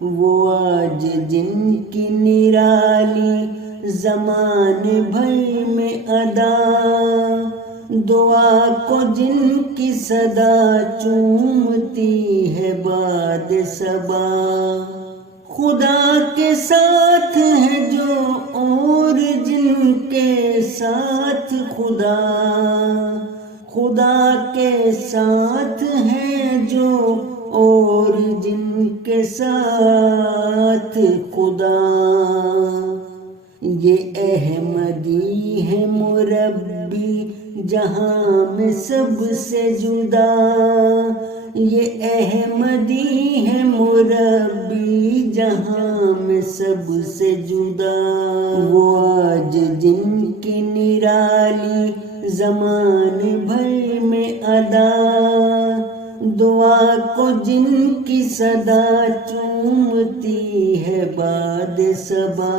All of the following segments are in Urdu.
وہ آج جن کی نرالی زمان بھر میں ادا، دعا کو جن کی صدا چومتی ہے باد صبا، خدا کے ساتھ ہے جو اور جن کے ساتھ خدا، خدا کے ساتھ ہے جو اور جن کے ساتھ خدا۔ یہ احمدی ہے مربی جہاں میں سب سے جدا، یہ احمدی ہے مربی جہاں میں سب سے جدا۔ وہ آج جن کی نرالی زمان بھر میں ادا، دعا کو جن کی صدا چومتی ہے باد صبا،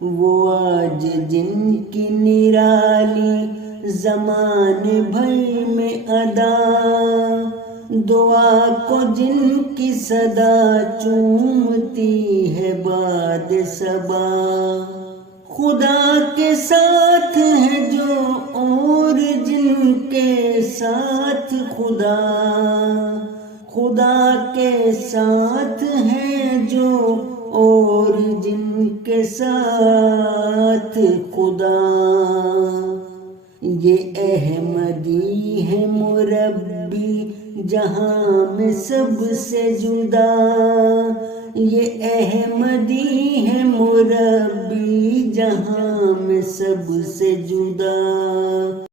وہ آج جن کی نرالی زمان بھر میں ادا، دعا کو جن کی صدا چومتی ہے باد صبا، خدا کے ساتھ ہے جو اور جن کے ساتھ خدا، خدا کے ساتھ ہے جو اور جن کے ساتھ خدا۔ یہ احمدی ہے مربی جہاں میں سب سے جدا، یہ احمدی ہے مربی جہاں میں سب سے جدا۔